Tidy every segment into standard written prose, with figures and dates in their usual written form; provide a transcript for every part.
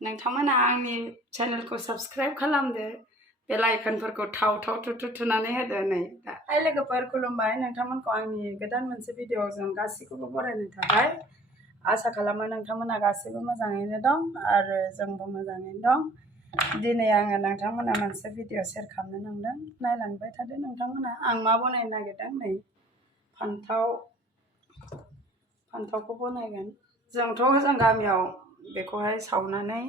नोंथांमोना आंनि चेनेलखौ साबस्क्राइब खालामदो बेल आइकनफोरखौ थाव थाव थुथु थुनानै होदो नै दा हाय लोगोफोर खुलुमबाय नोंथांमोनखौ आंनि गोदान मोनसे भिडिअजों गासैखौबो बरायनो थाखाय आसा खालामो नोंथांमोना गासैबो मोजाङैनो दं आरो जोंबो मोजाङैनो दं दिनै आङो नोंथांमोना मोनसे भिडिअ शेयार खालामनो नंदों नायलांबाय थादो नोंथांमोना आं मा बनायनो नागिरदों नै फान्थावखौ बनायगोन जोंथ' जों गामियाव बेखौहाय सावनानै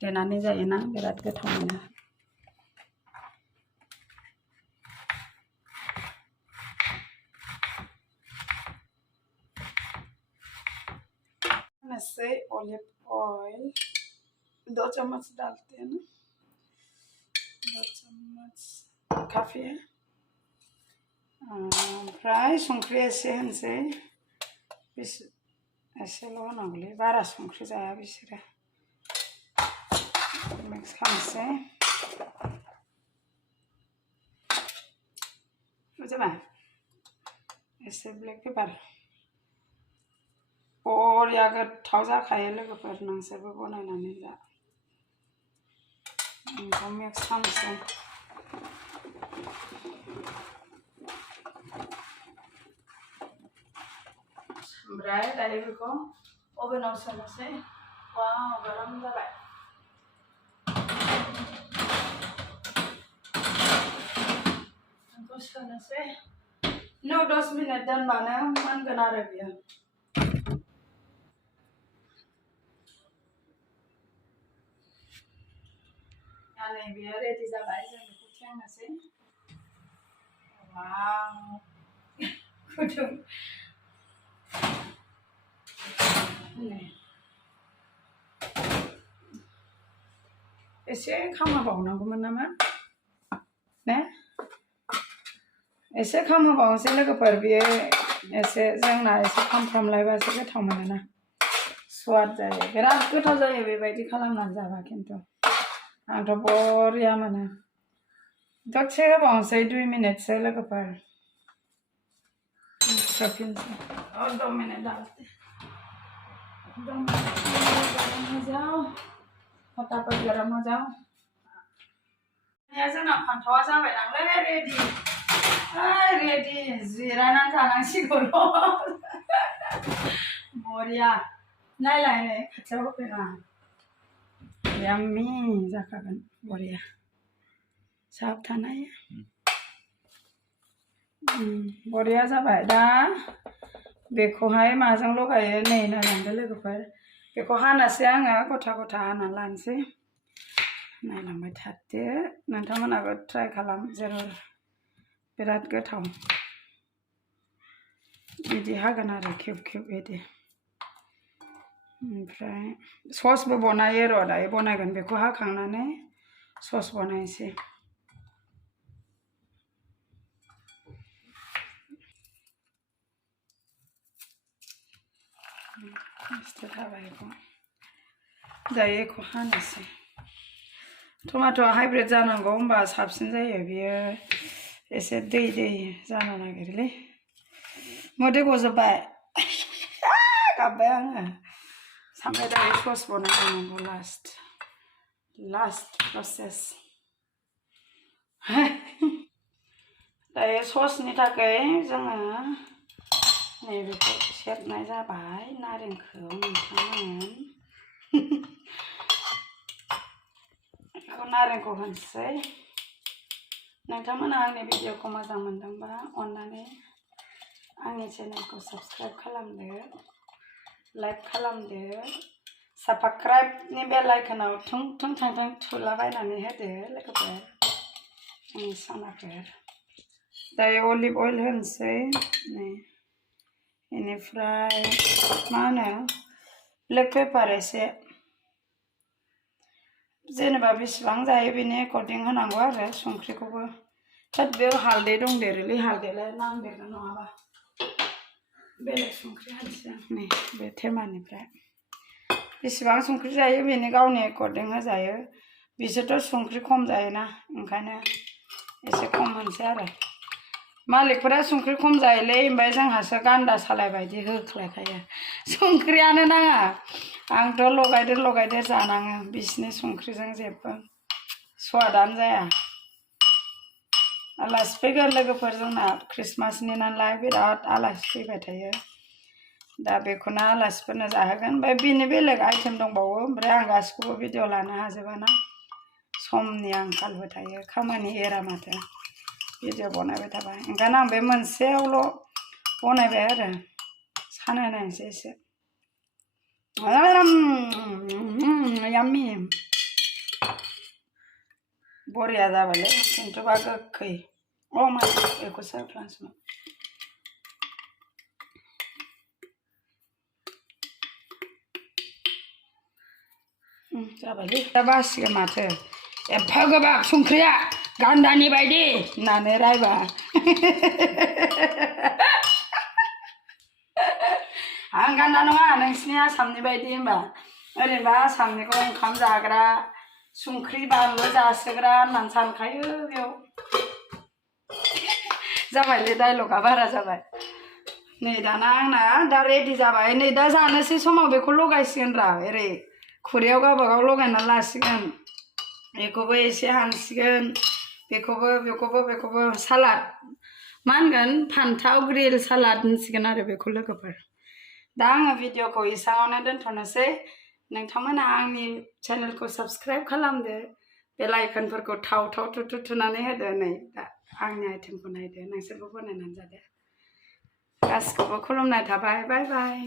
देनानै जायोना बिराद गोथाव मोनो से ऑलिव ऑयल 2 चम्मच डालते हैं ना 2 चम्मच काफी है फ्राय संख्रि एसे होनसै एसेल' होनांगौलै बारा संख्रि जाया बिसोरो मिक्स खालामसै जाबाय एसे ब्लेक पेपार बरिया गोथाव जाखायो लोगोफोर नोंसोरबो बनायनानै जा ओमफ्राय मिक्स खालामसै ओमफ्राय दायो बेखौ अभेनाव सोनोसै वाव गरम जाबाय बेखौ सोनोसै 9-10 मिनिट दोनबानो मोनगोन आरो बियो नै बियो रेडि जाबाय जों बेखौ खेंनोसै वाव गुदुं एसे खामहोबावनांगौमोन नामा ने एसे खामहोबावनोसै लोगोफोर बियो एसे जोंना एसे खामफ्रामलायबासो गोथाव मोनोना स्वाद जायो बिराद गोथाव जायो बेबायदि खालामनानै जाबा खिन्थु आंथ' बरिया मोनो दसे होबावनोसै 2 मिनिटसो लोगोफोर सोफिनसै 2 मिनिट डालते 2 मिनिट गरम हो जाओ फटाफट गरम हो जाओ जोंना फान्थावा जाबाय नालाय रेडि रेडि जिरायनानै जानांसिगौल' बरिया नायलाय नै खाथियाव होफैनाङा याम्मी जाखागोन बरिया साब थानाय बरिया जाबाय दा बेखौहाय माजों लगायो नै नायलांदो लोगोफोर बेखौ हानोसै आङो गथा गथा हानानै लानोसै नायलांबाय थादो नोंथांमोनाबो ट्राइ खालाम जरुर बिराद गोथाव बिदि हागोन आरो किउब किउब बिदि ओमफ्राय ससबो बनायो र' दायो बनायगोन बेखौ हाखांनानै सस बनायनोसै थाबाय दायो बेखौ हानोसै टमेट'आ हाइब्रिद जानांगौ होमबा साबसिन जायो बियो एसे दै जानो नागिरोलै मोदै गजोब्बाय गाबबाय आङो सामफ्राय दायो सस बनायनांगौ लास्ट प्रसेस दायो ससनि थाखाय जोङो नैबेखौ सेबनाय जाबाय नारेंखौ नोंथांमोन बेखौ नारेंखौ होनोसै नोंथांमोना आंनि भिडिअखौ मोजां मोनदोंबा अन्नानै आंनि चेनेलखौ साबस्क्राइब खालामदो लाइक खालामदो साबस्क्राइबनि बेल आइकनाव थुं थुं थां थां थुलाबायनानै होदो लोगोफोर आंनि सनाफोर दायो अलिभ अइल होनोसै नै बेनिफ्राय मा होनो ब्लेक पेपार एसे जेनेबा बेसेबां जायो बेनि एकर्डिं होनांगौ आरो संख्रिखौबो थोद बेयाव हालदै दंदेरोलै हालदैलाय नांदेरगोन नङाबा बेलेग संख्रि होनोसै आं नै बे थेमानिफ्राय बेसेबां संख्रि जायो बेनि गावनि एकर्डिं होजायो बिसोरथ' संख्रि खम जायोना ओंखायनो एसे खम होनोसै आरो मालिकफोरा संख्रि खम जायोलै ओमफ्राय जोंहासो गान्दा सालाय बायदि होख्लायखायो संख्रियानो नाङा आंथ' लगायदेर जानाङो बिसिनि संख्रिजों जेबो स्वादानो जाया आलासि फैगोन लोगोफोर जोंना क्रिसमासनि नालाय बिराद आलासि फैबाय थायो दा बेखौनो आलासिफोरनो जाहोगोन ओमफ्राय बिनि बेलेग आइटेम दंबावो ओमफ्राय आं गासिखौबो भिडिअ लानो हाजोबाना समनि आंखालबो थायो खामानि एरा माथो भिडिअ बनायबाय थाबाय ओंखायनो आं बे मोनसेयावल' बनायबाय आरो सानाय नायनोसै एसे याम्मी बरिया जाबायलै खिन्थुबा गोखै अ मा बेखौ सारफ्लांसै जाबायलै दा बासिगोन माथो एफा गोबाब संख्रिया गान्दानि बायदि होननानै रायबा आं गान्दा नङा नोंसिनि आसामनि बायदि होनबा ओरैनोबा आसामनिखौ ओंखाम जाग्रा संख्रि बानलु जासोग्रा होननानै सानखायो बेयाव जाबायलै डायलगा बारा जाबाय नै दाना आंना दा रेडि जाबाय नै दा जानोसै समाव बेखौ लगायसिगोन रा ओरै खुरैयाव गावबागाव लगायना लासिगोन बेखौबो एसे हानसिगोन बेखौबो सालाद मा होनगोन फान्थाव ग्रिल सालाद होनसिगोन आरो बेखौ लोगोफोर दा आङो भिडिअखौ एसेयावनो दोनथ'नोसै नोंथांमोना आंनि चेनेलखौ साबस्क्राइब खालामदो बेल आइकनफोरखौ थाव थुनानै होदो नै दा आंनि आइटेमखौ नायदो नोंसोरबो बनायनानै जादो गासिखौबो खुलुमनाय थाबाय बाय बाय